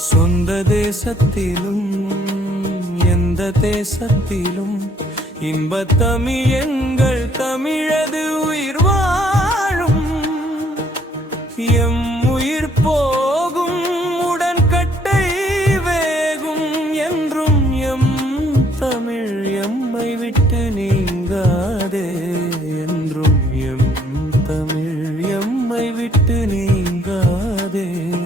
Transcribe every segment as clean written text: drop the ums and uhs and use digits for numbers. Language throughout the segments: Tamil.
சொந்த தேசத்திலும் எந்த தேசத்திலும் இன்பத் தமிழ் எங்கள் தமிழது உயிர் வாழும். எம் உயிர் போகும் உடன்கட்டை வேகும் என்றும் எம் தமிழ் எம்மை விட்டு நீங்காதே. என்றும் எம் தமிழ் எம்மை விட்டு நீங்காதே.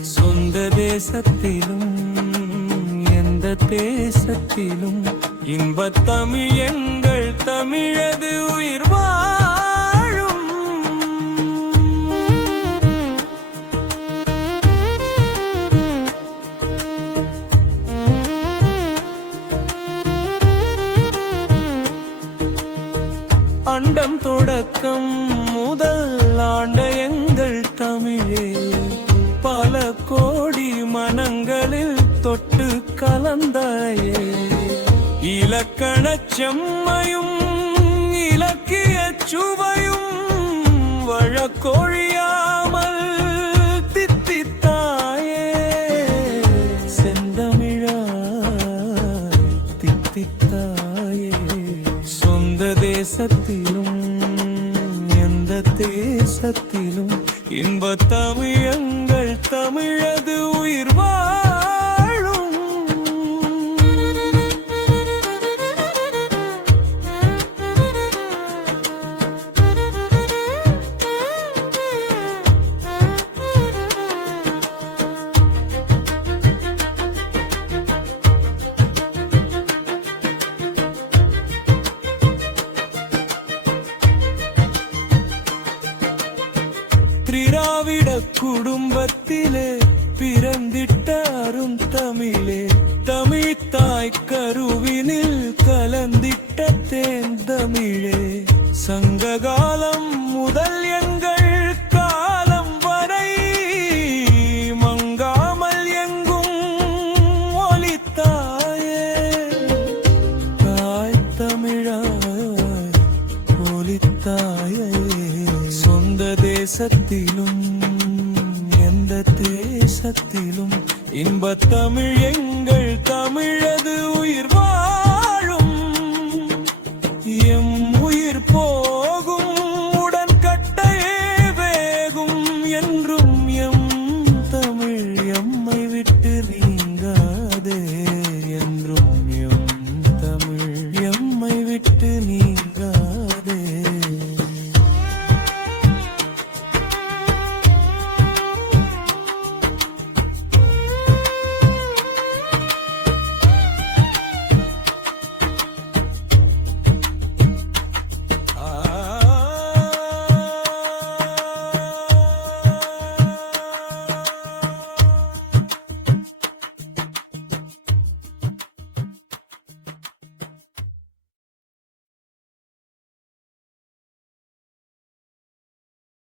சொந்த தேசத்திலும் எந்த தேசத்திலும் இன்பத் தமிழ் எங்கள் தமிழது உயிர் வாழும். அண்டம் தொடக்கம் முதல் ஆண்ட எங்கள் தமிழே பல கோடி மனங்களில் தொட்டு கலந்தாயே. இலக்கணச் செம்மையும் இலக்கிய சுவையும் வழக்கொழியாமல் தித்தித்தாயே. செந்தமிழாய் தித்தித்தாயே. சொந்த தேசத்திலும் எந்த தேசத்திலும் இன்பத் தமிழ் எங்கள் தமிழது உயிர் வாழும். திராவிட குடும்பத்திலே பிறந்திட்டாரும் தமிழே. தமிழ் தாய் கருவினில் கலந்திட்ட தேன் தமிழே. சங்ககாலம் முதல் எங்கள் காலம் வரை மங்காமல் எங்கும் ஒலித்தாயே. தாய் தமிழாய் ஒலித்தாயே. சொந்த தேசத்திலும் எந்த தேசத்திலும் இன்பத் தமிழ் எங்கள் தமிழது உயிர்